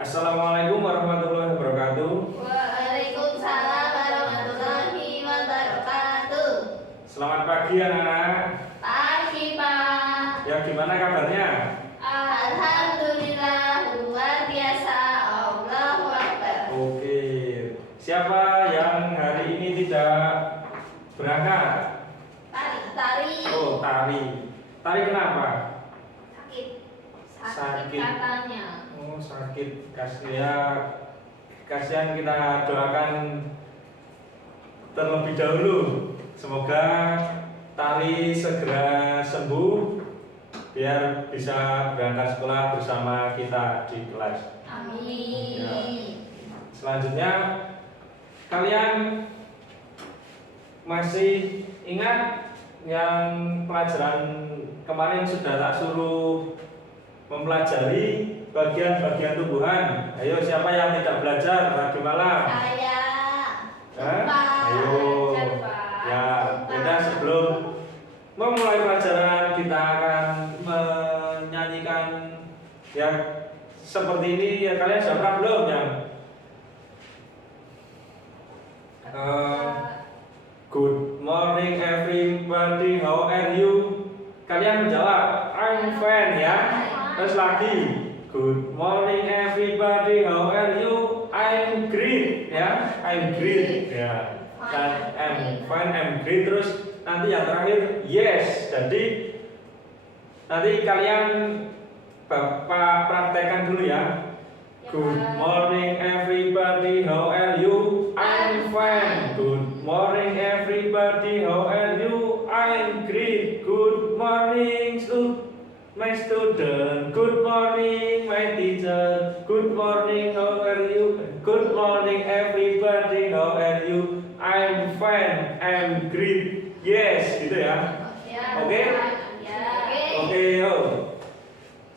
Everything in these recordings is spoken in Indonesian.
Assalamualaikum warahmatullahi wabarakatuh. Waalaikumsalam warahmatullahi wabarakatuh. Selamat pagi anak-anak. Pagi Pak. Ya, gimana kabarnya? Alhamdulillah luar biasa. Allahu Akbar. Oke. Siapa yang hari ini tidak berangkat? Tari. Oh, tari. Tari kenapa? Sakit. Sakit. Katanya. Oh, sakit. Kasihan, kita doakan terlebih dahulu. Semoga Tari segera sembuh biar bisa berangkat sekolah bersama kita di kelas. Amin. Ya. Selanjutnya, kalian masih ingat yang pelajaran kemarin sudah tak suruh mempelajari bagian-bagian tumbuhan? Ayo, siapa yang tidak belajar tadi malam? Saya. Hah? Ayo. Ya, kita sebelum memulai pelajaran kita akan menyanyikan yang seperti ini. Ya, kalian sudah pernah belum yang good morning everybody, how are you? Kalian menjawab I'm fine ya. Terus lagi good morning everybody, how are you? I'm great ya. I'm great ya. Dan I'm fine, I'm great. Terus nanti yang terakhir yes. Jadi nanti kalian Bapak praktekkan dulu ya. Good morning everybody, how are you? I'm fine. Good morning everybody, how are you? I'm great. Good morning my student. Good morning my teacher. Good morning, how are you? Good morning everybody, how are you? I'm fine, I'm great. Yes, gitu ya. Oke? Oke, yuk.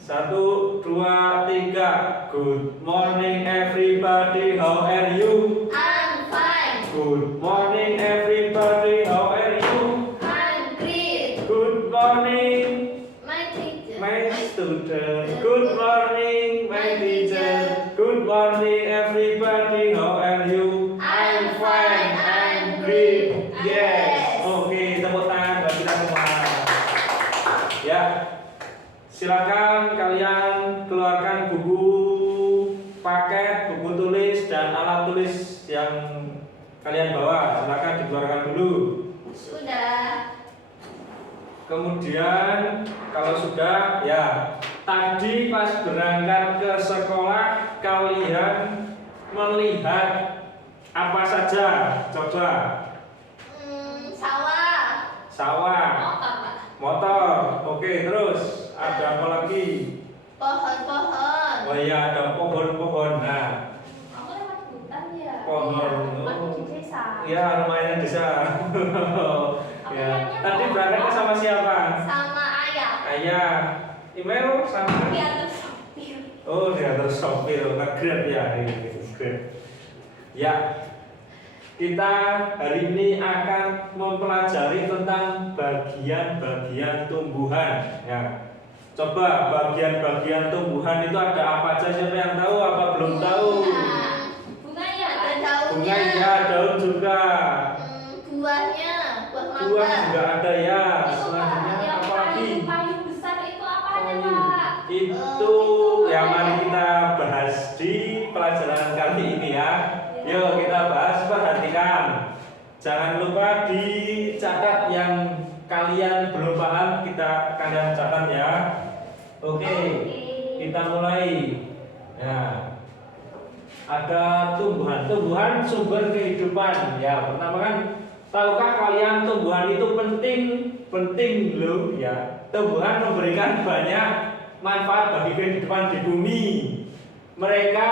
1, 2, 3. Good morning everybody, how are you? I'm fine. Good morning everybody, how are you? I'm great. Good morning My teacher. my student. Good morning my teacher. Good morning everybody, how are you? I'm fine, I'm great. Yes. Oke, tepuk tangan buat kita semua. Ya. Silakan kalian keluarkan buku paket, buku tulis dan alat tulis yang kalian bawa. Silakan dikeluarkan dulu. Sudah. Kemudian kalau sudah ya, tadi pas berangkat ke sekolah kalian melihat apa saja? Coba. Sawah. Sawah, Motor, Pak. motor. Oke, terus ada apa lagi? Pohon-pohon. Oh iya, ada pohon-pohon. Nah, Kamu lewat hutan ya? pohon. Aku di desa. Ya, lumayan desa. Ya. Tadi berangkatnya sama siapa? Sama ayah. Ayah. Email sama. Diatur sopir. Oh, diatur sopir, nge-grab ya. Grab. Ya. Kita hari ini akan mempelajari tentang bagian-bagian tumbuhan. Ya. Coba bagian-bagian tumbuhan itu ada apa aja? Siapa yang tahu? Apa belum tahu? Bunga ya, ada daunnya. Bunga ya, daun juga. Buahnya, buah mangga. Buah juga ada ya. Itu, Selanjutnya Pak, yang apa lagi? Payung besar itu apanya, Pak? Itu yang mari kita bahas di pelajaran kali ini ya. Yuk kita bahas, perhatikan. Jangan lupa dicatat yang kalian belum paham, kalian catat ya. Oke. Kita mulai. Ya. Ada tumbuhan. Tumbuhan sumber kehidupan. Ya, pertama kan tahukah kalian tumbuhan itu penting loh ya. Tumbuhan memberikan banyak manfaat bagi kehidupan di bumi. Mereka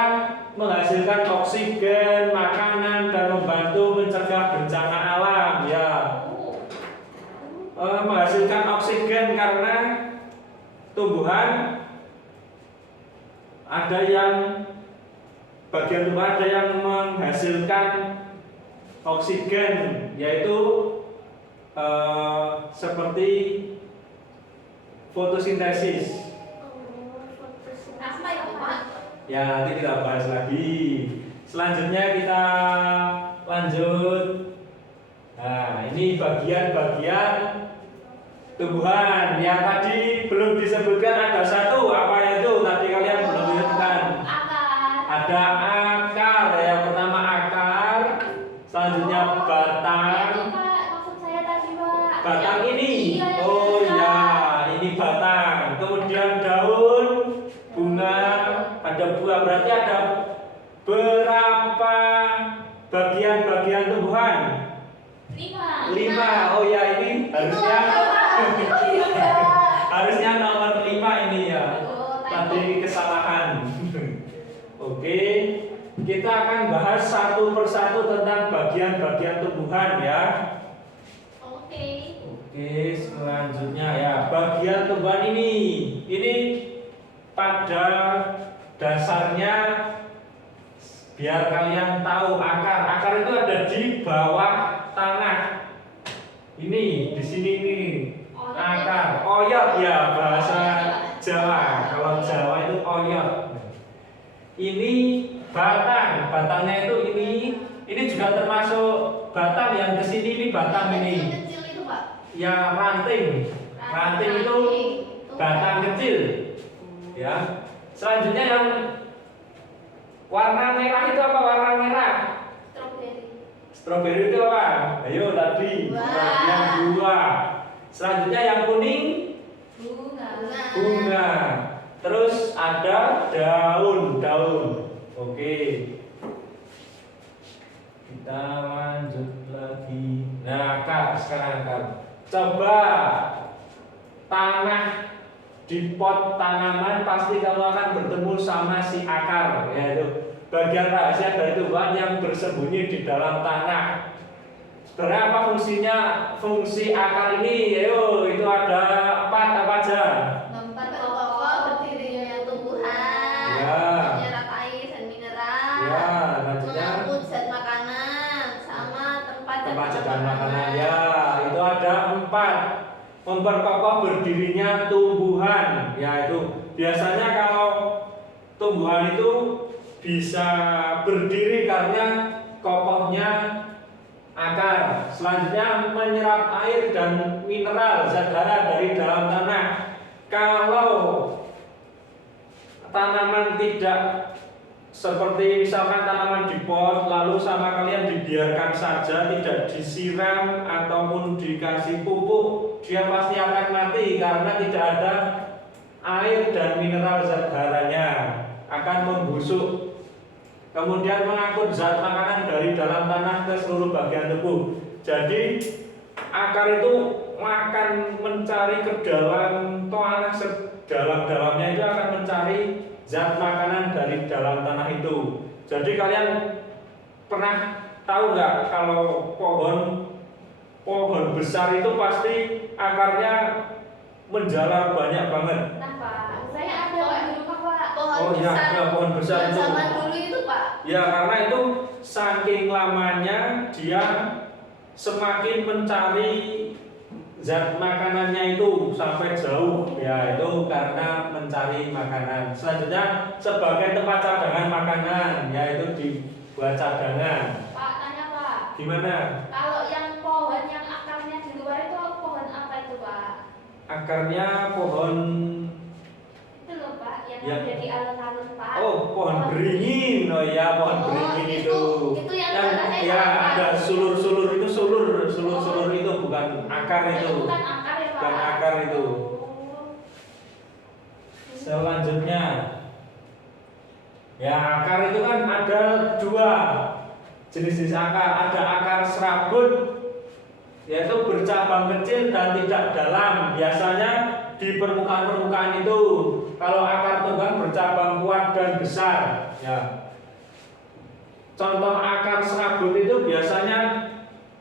menghasilkan oksigen, makanan, dan membantu mencegah bencana alam. Ya, menghasilkan oksigen karena tumbuhan ada yang bagian tubuh ada yang menghasilkan oksigen, yaitu seperti fotosintesis. Apa itu Pak? Ya, nanti kita bahas lagi. Selanjutnya kita lanjut. Nah, ini bagian-bagian tumbuhan yang tadi belum disebutkan, ada satu, apa itu? Tadi kalian belum disebutkan. Akar. Ada akar, yang pertama akar, selanjutnya batang. Itu Pak, maksud saya tadi Pak. Batang ini, Iya, yang oh itu, ya, Kak. ini batang. Kemudian daun, bunga, ada buah. Berarti ada berapa bagian-bagian tumbuhan? 5. 5. Oh ya, ini harusnya harusnya nomor 5 ini ya. Tadi kesalahan. Oke, kita akan bahas satu persatu tentang bagian-bagian tumbuhan ya. Oke. Oke, selanjutnya ya, bagian tumbuhan ini pada dasarnya biar kalian tahu akar itu ada di bawah tanah. Ini di sini nih akar, oyot ya bahasa Jawa. Kalau Jawa itu oyot. Ini batangnya itu ini juga termasuk batang yang kesini ini batang ini. Kecil itu Pak. Ya ranting itu batang kecil. Ya. Selanjutnya yang warna merah itu apa? Warna merah. Stroberi. Stroberi itu apa? Ayo tadi. Buah. Yang buah. Selanjutnya yang kuning bunga. Terus ada daun. Oke. Kita lanjut lagi. Nah, Kak, sekarang Kak. Coba tanah di pot tanaman pasti kamu akan bertemu sama si akar, yaitu bagian rahasia dari Tuhan yang bersembunyi di dalam tanah. Sebenarnya apa fungsinya? Fungsi akar ini, ayo itu ada 4 apa aja? Memperkokoh berdirinya tumbuhan, Ya. menyerap air dan mineral, Ya, selanjutnya mengangkut zat makanan, sama tempat jaga makanan. Ya, itu ada 4. Memperkokoh berdirinya tumbuhan, yaitu biasanya kalau tumbuhan itu bisa berdiri karena kokohnya akar. Selanjutnya menyerap air dan mineral zat hara dari dalam tanah. Kalau tanaman tidak seperti misalkan tanaman di pot lalu sama kalian dibiarkan saja, tidak disiram ataupun dikasih pupuk, dia pasti akan mati karena tidak ada air dan mineral zat haranya, akan membusuk. Kemudian mengangkut zat makanan dari dalam tanah ke seluruh bagian tubuh. Jadi akar itu akan mencari ke dalam tanah, sedalam-dalamnya itu akan mencari zat makanan dari dalam tanah itu. Jadi kalian pernah tahu nggak kalau pohon besar itu pasti akarnya menjalar banyak banget. Nah Pak, saya ada Pak di rumah Pak. Pohon Oh iya, besar. ya, pohon besar Yang itu. zaman dulu itu Pak. Ya karena itu saking lamanya dia semakin mencari zat makanannya itu sampai jauh, ya itu karena mencari makanan. Selanjutnya sebagai tempat cadangan makanan, yaitu dibuat cadangan. Pak, tanya Pak. Gimana? Kalau yang pohon yang akarnya di luar itu pohon apa itu Pak? Akarnya pohon, Itu loh Pak, yang Ya. ada di alun-alun Pak. oh pohon beringin, oh ya pohon Oh, beringin itu. itu. Itu yang Yang saya ya tahu, Pak. ada sulur-sulur itu sulur itu bukan akar Oh, itu. bukan akar ya Pak. Bukan akar itu. Oh. Selanjutnya, ya akar itu kan ada 2 jenis akar. Ada akar serabut, yaitu bercabang kecil dan tidak dalam. Biasanya di permukaan itu. Kalau akar tunggang bercabang kuat dan besar, ya. Contoh akar serabut itu biasanya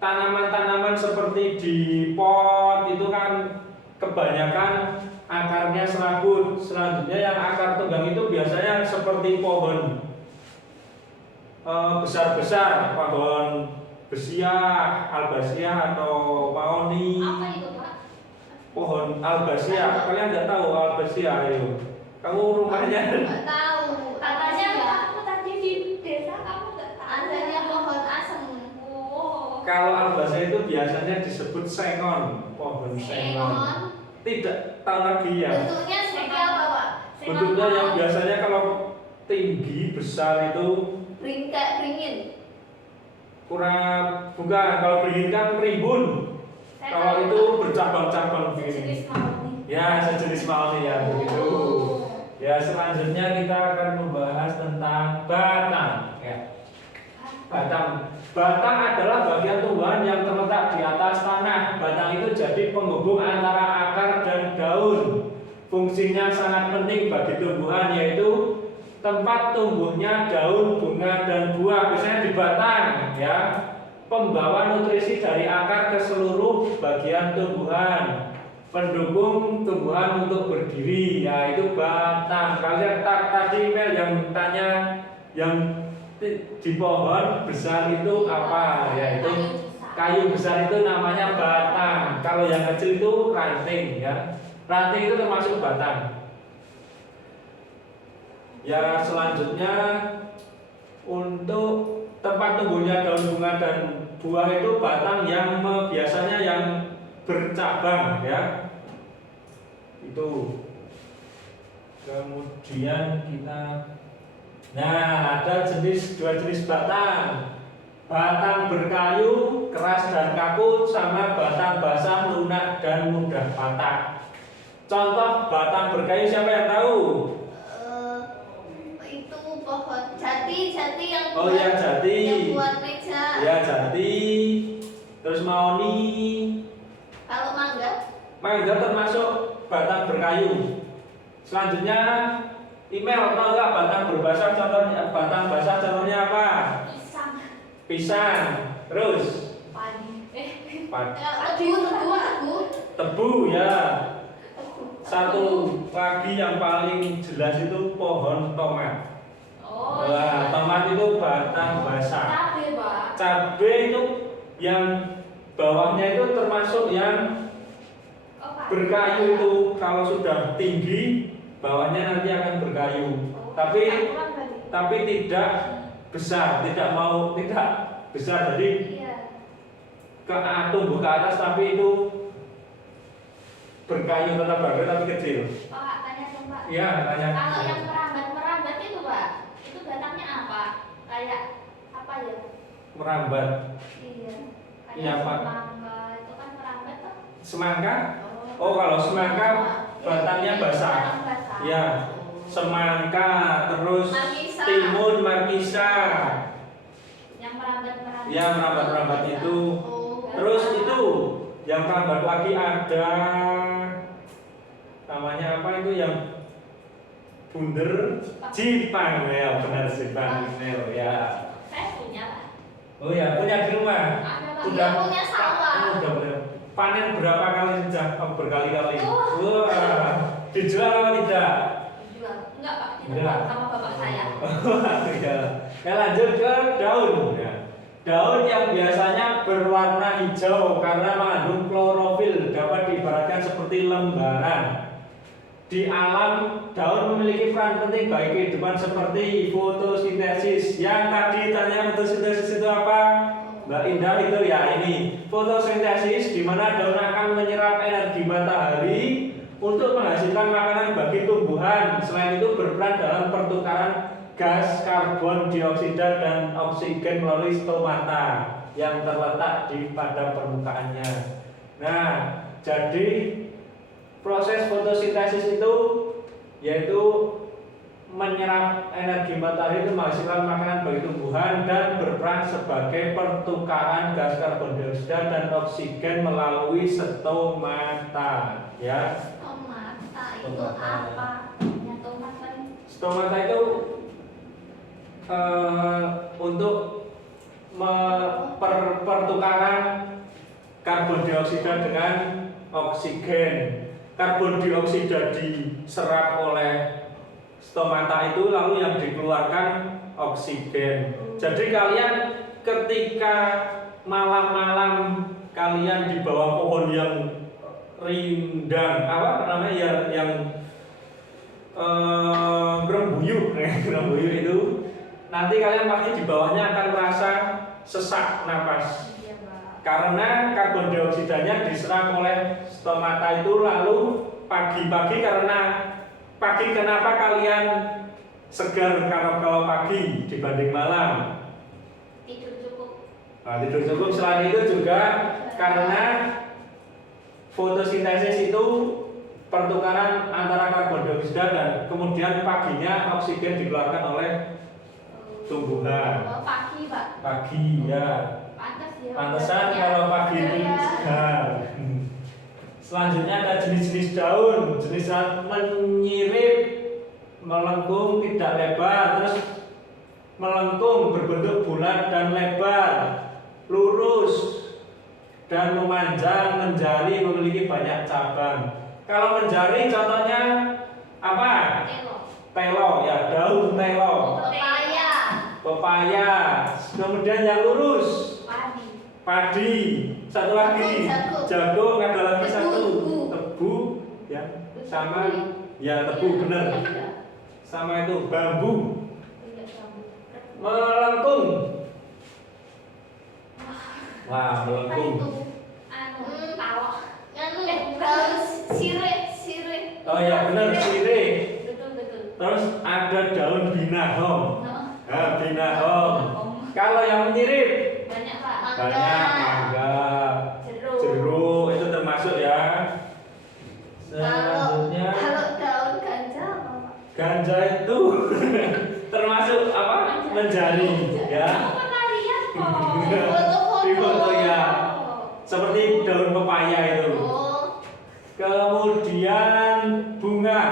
tanaman-tanaman seperti di pot itu kan kebanyakan akarnya serabut. Selanjutnya yang akar tunggang itu biasanya seperti pohon besar-besar, pohon besia, albasia atau maoni. Apa itu Pak? Pohon albasia, kalian nggak tahu albasia itu? Kamu rumahnya? Nggak tahu. Katanya aku tadi di desa kamu nggak tahu. Adanya pohon asem. Oh. Kalau albasia itu biasanya disebut sengon, pohon sengon. Sengon. Tidak tahu lagi ya. Bentuknya seperti apa, Pak? Bentuknya yang biasanya kalau tinggi besar itu Beringin. kurang, bukan, kalau beringin kan primbun. Kalau itu bercabang-cabang begini. Sejenis mauni. Ya, sejenis mauni ya begitu. Oh. Ya, selanjutnya kita akan membahas tentang batang. Ya. Batang adalah bagian tumbuhan yang terletak di atas tanah. Batang itu jadi penghubung antara akar dan daun. Fungsinya sangat penting bagi tumbuhan, yaitu tempat tumbuhnya daun, bunga, dan buah. Biasanya di batang, ya. Pembawa nutrisi dari akar ke seluruh bagian tumbuhan. Pendukung tumbuhan untuk berdiri, yaitu batang. Kalian tadi email yang tanya yang di pohon besar itu apa? Yaitu kayu besar itu namanya batang. Kalau yang kecil itu ranting, ya. Ranting itu termasuk batang. Ya, selanjutnya untuk tempat tumbuhnya daun, bunga, dan buah itu batang yang biasanya yang bercabang, ya. Itu. Kemudian kita, nah, ada dua jenis batang. Batang berkayu, keras dan kaku, sama batang basah, lunak, dan mudah patah. Contoh batang berkayu siapa yang tahu? Itu pohon jati yang Oh ya, jati. yang buat meja. Ya, jati. Terus maoni. Kalau mangga Mangga termasuk batang berkayu. Selanjutnya email, tahu nggak batang berbasah contohnya? Batang basah contohnya apa? Pisang. Pisang. Terus Padi. tebu. tebu, ya. Satu lagi yang paling jelas itu pohon tomat. Oh. Wah, Iya. tomat itu batang basah. Cabe Pak. Cabai itu yang bawahnya itu termasuk yang Oh, Pak. berkayu itu. Kalau sudah tinggi, bawahnya nanti akan berkayu. Oh, Tapi campuran tadi. tapi tidak besar, tidak besar. Jadi Iya. tumbuh ke atas, tapi itu berkayu tetap berkayu tapi kecil. Pak, tanya dong Pak. Iya, tanya. Kalau yang merambat itu Pak, itu batangnya apa? Kayak apa ya? Merambat. Iya. Iya, Kayak Pak. semangka itu kan merambat tuh. Semangka? Oh, kalau semangka batangnya basah. Batang basah. Ya, semangka, terus Markisa. timun, markisa. Yang merambat. Ya, merambat itu. Oh. Terus itu yang merambat lagi ada namanya apa itu yang bunder Jipang, ya benar Jipang ya. Saya punya Pak. Oh ya, punya di rumah. Ada Pak. Udah punya sawah. Udah benar. Panen berapa kali sejak? Oh, berkali-kali. Oh. Wah, dijual atau tidak? Dijual. Enggak Pak, Enggak. dijual sama bapak saya. Ya. Ya, lanjut ke daun. Ya. Daun yang biasanya berwarna hijau karena mengandung klorofil dapat diibaratkan seperti lembaran. Di alam, daun memiliki peran penting bagi kehidupan seperti fotosintesis. Yang tadi tanya fotosintesis itu apa? Mbak Indah itu ya ini fotosintesis, di mana daun akan menyerap energi matahari untuk menghasilkan makanan bagi tumbuhan. Selain itu berperan dalam pertukaran gas karbon dioksida dan oksigen melalui stomata yang terletak pada permukaannya. Nah, jadi proses fotosintesis itu yaitu menyerap energi matahari itu menghasilkan makanan bagi tumbuhan dan berperan sebagai pertukaran gas karbon dioksida dan oksigen melalui stomata, ya. Tomat. itu apa? Yang tomat kan Stomata itu untuk pertukaran karbon dioksida dengan oksigen. Karbon dioksida diserap oleh stomata itu, lalu yang dikeluarkan oksigen. Jadi kalian ketika malam-malam kalian di bawah pohon yang rindang, apa namanya, yang rembuyu, rembuyu itu, nanti kalian pasti di bawahnya akan merasa sesak napas. iya, Pak. Karena karbon dioksidanya diserap oleh stomata itu. Lalu pagi-pagi, karena pagi kenapa kalian segar kalau pagi dibanding malam? Tidur cukup. Nah, tidur cukup. Selain itu juga karena fotosintesis itu pertukaran antara karbon dioksida dan kemudian paginya oksigen dikeluarkan oleh tumbuhan. Oh, pagi, Pak. Pagi ya. Pantas ya. Pantesan kalau pagi itu segar. Selanjutnya ada jenis-jenis daun. Jenis daun menyirip, melengkung, tidak lebar, terus melengkung berbentuk bulat dan lebar, lurus dan memanjang, menjari, memiliki banyak cabang. Kalau menjari contohnya apa? Telo. Telo ya, daun telo. Pepaya. Pepaya. Kemudian yang lurus, Padi. padi. Satu lagi, jagung. Ada lagi satu, tebu ya, sama ya, tebu benar. Sama itu bambu. Tidak sambung. Melengkung. Wah, Apa melengkung. itu? Anu, tawak. Anu, daun sirih. Oh ya benar, sirih. Betul. Terus ada daun binahong. Nah, Nah, binahong. om. Kalau yang menyirip Banyak, Pak. banyak, mangga, Jeruk. jeruk itu termasuk ya. Selanjutnya Kalau daun ganja apa, Pak? ganja itu termasuk apa? Menjari ya. Kamu pernah lihat kok. Di foto ya. Seperti daun pepaya itu. Oh, Kemudian bunga.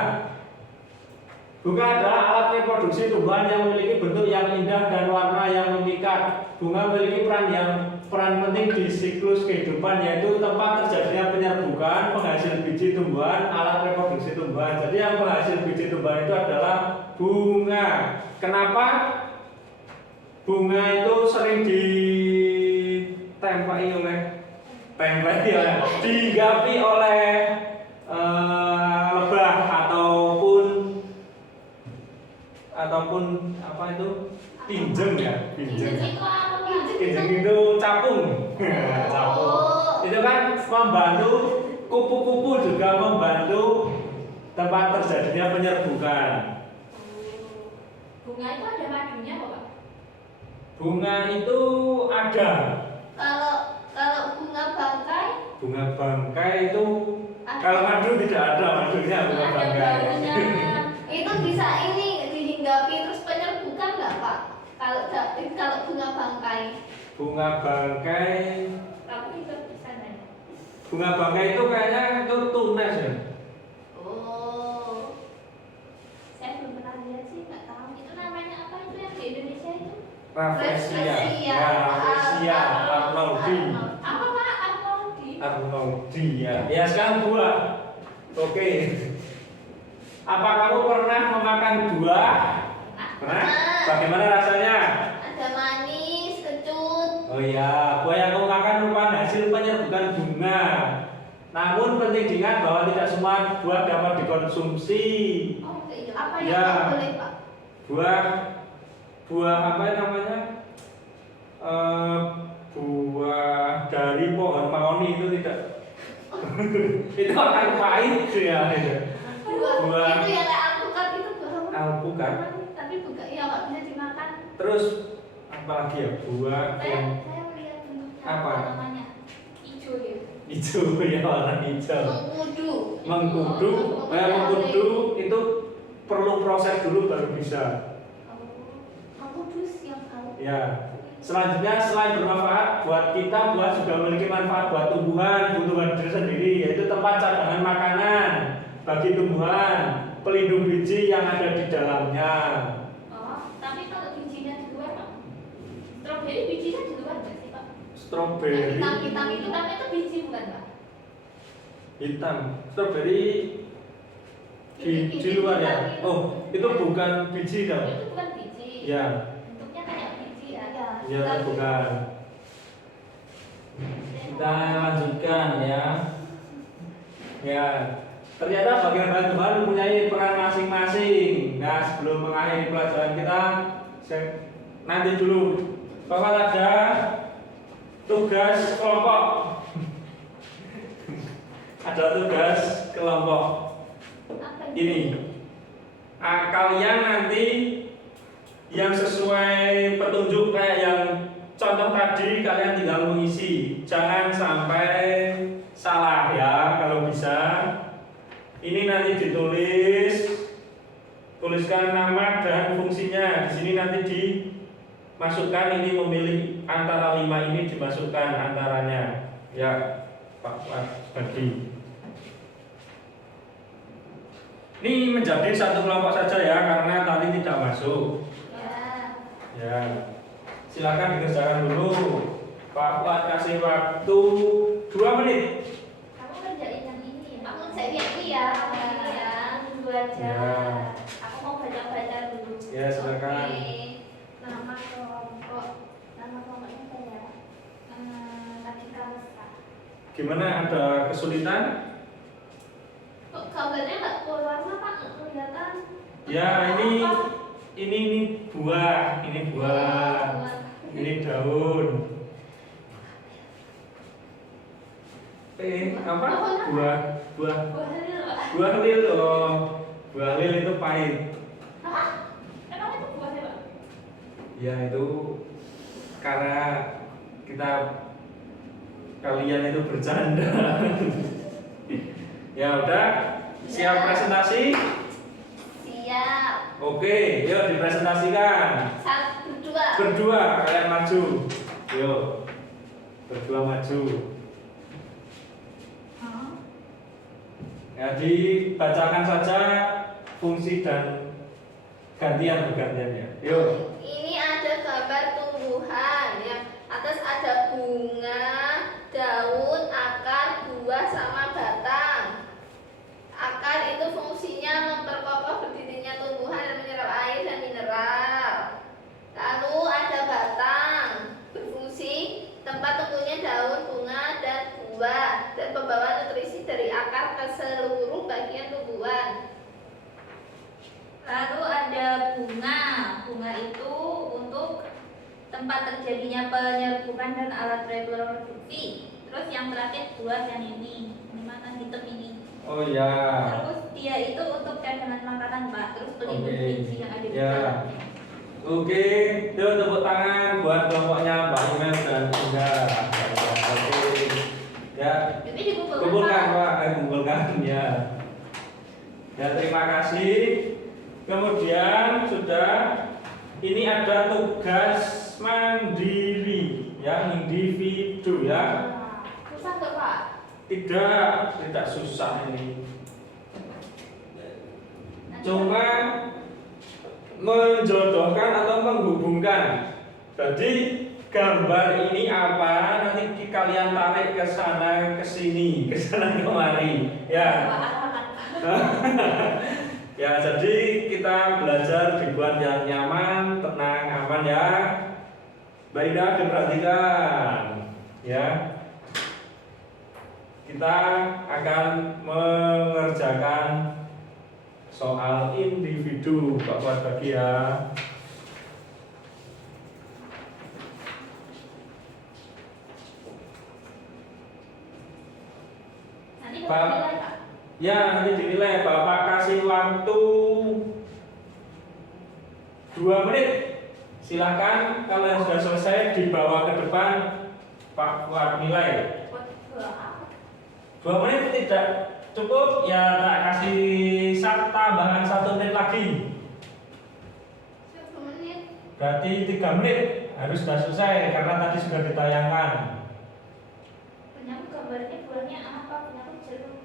Bunga adalah alat reproduksi tumbuhan yang memiliki bentuk yang indah dan warna yang memikat. Bunga memiliki peran penting di siklus kehidupan, yaitu tempat terjadinya penyerbukan, penghasil biji tumbuhan, alat reproduksi tumbuhan. Jadi yang penghasil biji tumbuhan itu adalah bunga. Kenapa? Bunga itu sering digapi oleh lebah ataupun apa itu, pinjem ya, pinjem. Itu apa, Pak? Pinjem itu capung. Capung. Itu kan membantu, kupu-kupu juga membantu tempat terjadinya penyerbukan. Bunga itu ada madunya kok, Pak? Bunga itu ada. kalau bunga bangkai Bunga bangkai itu ada. kalau madu tidak ada madunya bunga Ada bangkai. daunnya. Itu bisa ini dihinggapi terus penyerbukan nggak, Pak? Kalau bunga bangkai. Bunga bangkai, Aku ikut di sana. bunga bangkai itu kayaknya itu tunas ya. Oh, Saya belum pernah lihat sih, nggak tahu. Itu namanya apa itu yang di Indonesia itu? Rafflesia. Rafflesia. Ya, Rafflesia, Arnoldi. Apa, Pak? Arnoldi. Arnoldi ya. Ya sekarang buah. Oke. Apa kamu pernah memakan buah? Pernah? Bagaimana rasanya? ada manis, kecut. Oh ya, buah yang kamu makan merupakan hasil penyerbukan bunga. Namun penting diingat bahwa tidak semua buah dapat dikonsumsi. Oh, iya. Apa yang Ya. nggak boleh, Pak? Buah apa namanya? Buah dari pohon mahoni itu tidak. Itu akan pahit ya. Buah. Itu yang kayak alpukat itu buah. Alpukat. Tapi bukan, ya nggak bisa dimakan. Terus apa lagi ya? Buah yang Saya melihat bentuknya Apa? namanya hijau ya. hijau ya, warna hijau. Mengkudu. Mengkudu, mengkudu itu perlu proses dulu baru bisa. Mengkudu yang tahu. Ya. Selanjutnya selain bermanfaat buat kita, buah juga memiliki manfaat buat tumbuhan, kebutuhan diri sendiri, yaitu tempat cadangan makanan. bagi tumbuhan, pelindung biji yang ada di dalamnya. Oh, tapi kalau bijinya di luar Pak, stroberi bijinya di luar nggak sih Pak? Stroberi Hitam itu biji bukan Pak? hitam, stroberi di luar ya. Oh, itu bukan biji dong. Itu bukan biji. Ya, Bentuknya kayak biji ya. ya bukan. Kita lanjutkan ya. Ya, ternyata bagian-bagian mempunyai peran masing-masing. Nah, sebelum mengakhiri pelajaran kita, nanti dulu bakal ada tugas kelompok. Ada tugas kelompok. Apa Ini kalian nanti yang sesuai petunjuk kayak yang contoh tadi, kalian tinggal mengisi, jangan sampai salah ya kalau bisa. Ini nanti tuliskan nama dan fungsinya. Di sini nanti dimasukkan, ini memilih antara 5 ini, dimasukkan antaranya ya Pak Badi. Ini menjadi satu kelompok saja ya, karena tadi tidak masuk. Ya, silakan dikerjakan dulu. Pak Fuad kasih waktu 2 menit. Kamu kerjain yang ini. Aku cek ini ya. Dulu aja. Ya. Aku mau baca-baca dulu. Ya, silakan. Oke. Nama kelompoknya apa ya? Logika besar. Gimana, ada kesulitan? Kok gambarnya nggak keluar Pak? Nggak kelihatan. Ya, ini buah, ini daun. Apa? Buah Buah lil, Pak. lil loh. Buah lil itu pahit. Hah? Emang itu buahnya, Pak? Ya itu karena kalian itu bercanda. Ya udah, siap presentasi? Siap. Oke, yuk dipresentasikan. Berdua kalian maju. Yuk. Berdua maju. Ya, dibacakan saja fungsi dan bergantiannya. Yuk. Ini ada gambar tumbuhan. Yang atas ada bunga, daun, akar, buah, sama batang. Akar itu fungsinya memperkokoh berdirinya tumbuhan dan menyerap air dan mineral. Lalu ada batang, berfungsi tempat tumbuhnya daun, bunga, dan buah, dan pembawa nutrisi dari akar ke seluruh bagian tumbuhan. Lalu ada bunga. Bunga itu untuk tempat terjadinya penyerbukan dan alat reproduksi. Terus yang terakhir buah yang ini mana hitam ini. Oh ya. Terus dia itu untuk cadangan makanan Pak. Terus pelindung Oke. biji yang ada di Ya. dalamnya. Oke, yuk tepuk tangan buat kelompoknya Mbak Imen dan Indah. Oke. Ya. Ini dikumpulkan Kumpulkan Pak. Pak, kumpulkan ya. Ya, terima kasih. Kemudian sudah ini ada tugas mandiri yang individu ya. Susah nggak Pak? Tidak susah ini. Cuma menjodohkan atau menghubungkan. Jadi gambar ini apa? Nanti kalian tarik ke sana, ke sini, ke sana kemari. Ya. Ya, jadi kita belajar dibuat yang nyaman, tenang, aman ya. Baiklah, diperhatikan ya. Kita akan mengerjakan soal individu, Pak Fuad bagi ya. Nanti Pak. nilai Pak. Ya, nanti dinilai. Bapak kasih waktu 2 menit. Silakan kalau yang sudah selesai dibawa ke depan, Pak Fuad nilai. 2 menit tidak cukup, ya tak kasih tambahan 1 menit lagi. 1 menit. Berarti 3 menit harus sudah selesai karena tadi sudah ditayangkan. Punya gambarnya buahnya apa? Punya jeruk.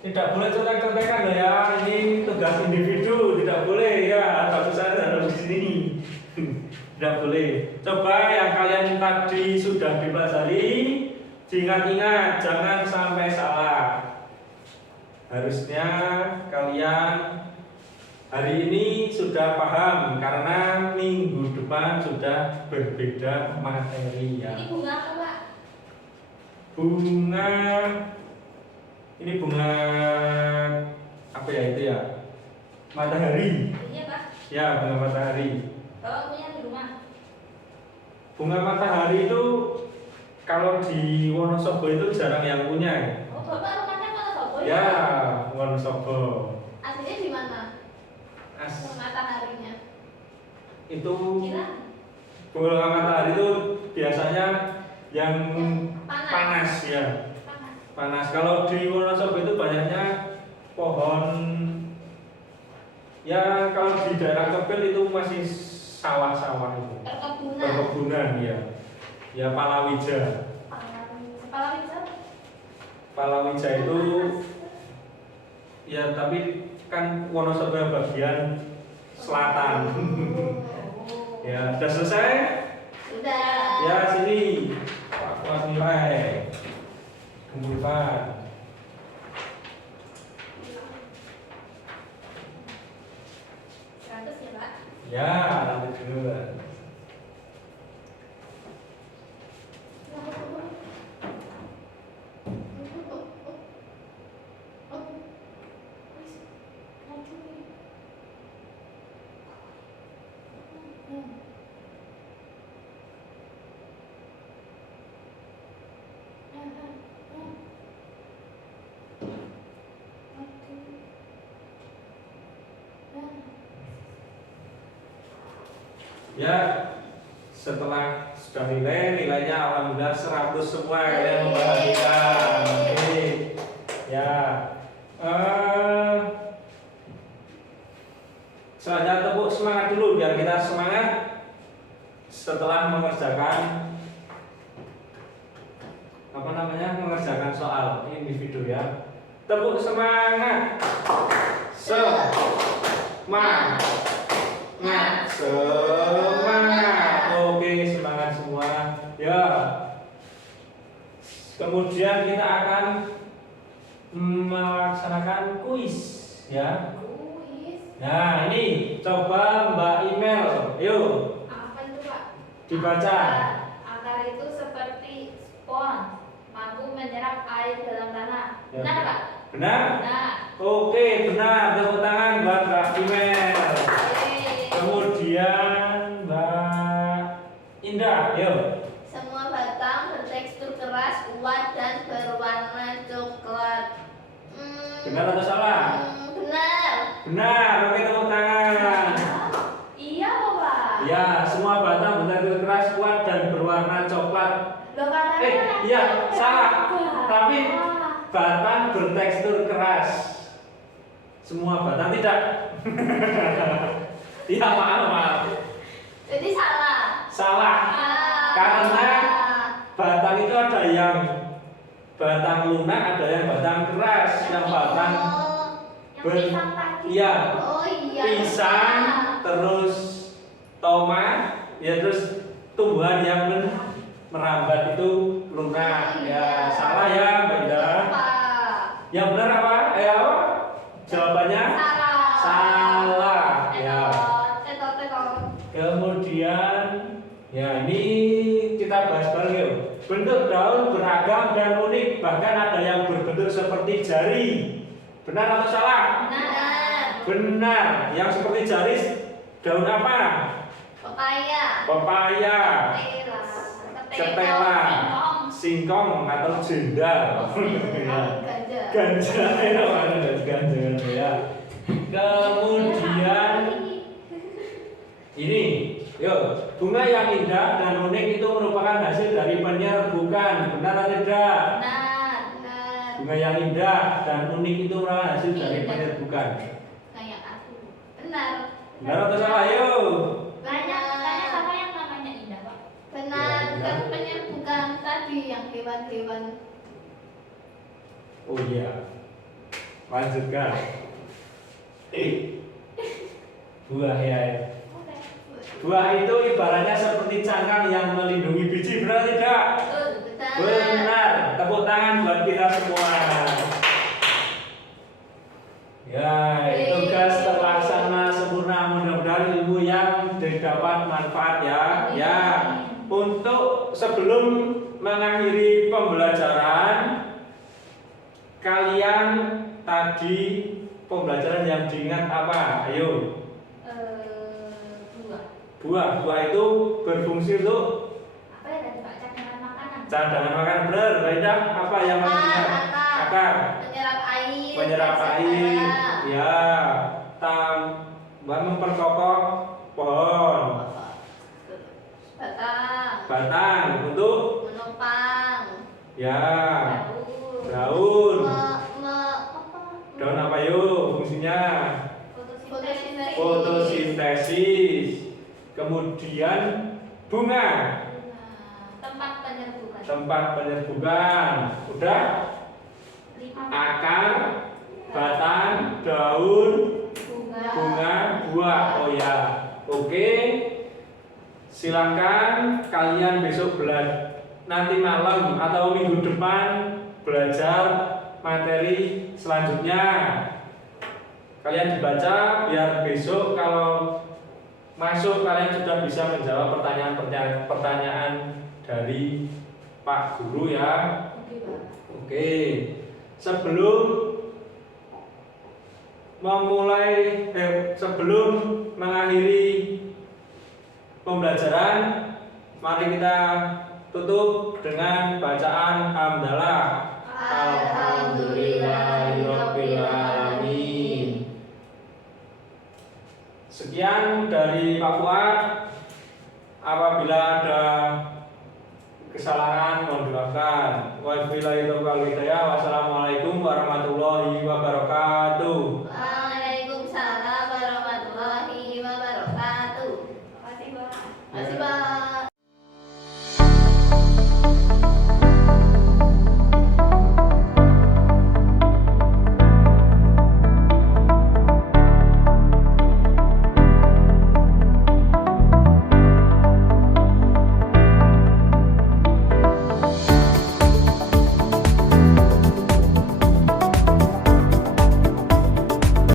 Tidak boleh contek-contekan loh ya. Ini tugas individu, tidak boleh ya. Tapi saya harus di sini. Tidak boleh. Coba yang kalian tadi sudah dipelajari, diingat-ingat, jangan sampai salah. Harusnya kalian hari ini sudah paham karena minggu depan sudah berbeda materi ya. Ini bunga apa, Pak? Bunga ini bunga apa ya itu ya? Matahari. Iya, Pak. Ya, bunga matahari. Bapak punya di rumah? Bunga matahari itu kalau di Wonosobo itu jarang yang punya ya. Oh, Bapak rumahnya Wonosobo Ya, Wonosobo. Aslinya di mana? As, Mataharinya. itu Kira bunga matahari itu biasanya yang panas ya. panas. Panas. Kalau di Wonosobo itu banyaknya pohon. Ya, kalau di daerah Kepil itu masih sawah-sawah itu. Perkebunan. Perkebunan ya. Ya palawija. Palawija. Palawija itu ya tapi kan Wonosobo bagian selatan. Ya, sudah selesai? Sudah. Ya, sini. Pak Kuat nilai. Kumpulkan. Ya, Pak. Ya, lanjut dulu. Ya, setelah sudah nilainya alhamdulillah 100 semua kalian memperhatikan. Oke. Ya. Selanjutnya tepuk semangat dulu biar kita semangat setelah mengerjakan mengerjakan soal individu ya. Tepuk semangat. Semangat. Semangat. Oke, semangat semua. Ya. Kemudian kita akan melaksanakan kuis ya. Nah, ini coba Mbak Email. Yuk, Apa itu, Pak? dibaca. Akar itu seperti spons, mampu menyerap air dalam tanah. Ya. Benar, Pak? Benar? Benar. Oke, benar. Tepuk tangan buat Mbak Email. Yeay. Kemudian Mbak Indah. Yuk. Semua batang bertekstur keras, kuat dan berwarna coklat. Benar atau salah? Benar. Benar. Oke, tepuk tangan. Iya, Pak. Ya, semua batang bertekstur keras, kuat dan berwarna coklat. Loh, katanya Iya, salah. Tapi Ah. batang bertekstur keras. Semua batang tidak. Iya, maaf. Jadi salah. Salah. Karena batang itu ada yang batang lunak, ada yang batang keras, yang batang Yang pisang tadi. iya, Oh iya. pisang, terus tomat, ya terus tumbuhan yang merambat itu lunak. Ya, salah ya, Mbak Indah. Yang benar apa? Ayo, jawabannya salah. Ya. Kemudian, ya ini kita bahas bareng yuk. Bentuk daun beragam dan unik, bahkan ada yang berbentuk seperti jari. Benar atau salah? Benar. Benar. Yang seperti jari daun apa? Pepaya. Pepaya, ketela, singkong atau jendal. Ya. Ganja. Ganja ya. Kemudian ini, yuk, bunga yang indah dan unik itu merupakan hasil dari penyerbukan. Benar atau tidak? Benar. Bunga yang indah dan unik itu merupakan hasil dari penyerbukan. Kayak aku. Benar. Benar atau salah? Yuk. Tanya sama yang namanya Indah, Pak. Benar. Ya, Kan penyerbukan tadi yang hewan-hewan. Oh iya. Lanjutkan. Buah ya. Oke. Buah itu ibaratnya seperti cangkang yang melindungi biji, benar tidak? Betul. Benar. Tepuk tangan buat kita semua. Ya, tugas terlaksana sempurna. Mudah-mudahan ilmu yang didapat manfaat ya. Ya. Untuk sebelum mengakhiri pembelajaran, kalian tadi pembelajaran yang diingat apa? Ayo. Buah. Buah itu berfungsi untuk Apa ya tadi Pak? Cadangan makanan. cadangan makanan. Benar, Baidah. Apa yang maksudnya? Akar. Menyerap air. Menyerap air. Ya. Memperkokoh pohon. Batang untuk Menopang. ya Daun. daun. Daun apa yuk fungsinya? Fotosintesis. Fotosintesis. Kemudian bunga, Tempat penyerbukan. tempat penyerbukan. Udah? 5. Akar, batang, daun, bunga, buah. Oh ya. Oke. Silakan kalian besok nanti malam atau minggu depan belajar materi selanjutnya. Kalian dibaca biar besok kalau masuk kalian sudah bisa menjawab pertanyaan dari Pak Guru ya. Oke. Sebelum mengakhiri pembelajaran, mari kita tutup dengan bacaan hamdalah. Alhamdulillahirabbil alamin. Sekian dari Pak Fuad. Apabila ada kesalahan mohon dimaafkan. Wassalamualaikum warahmatullahi wabarakatuh.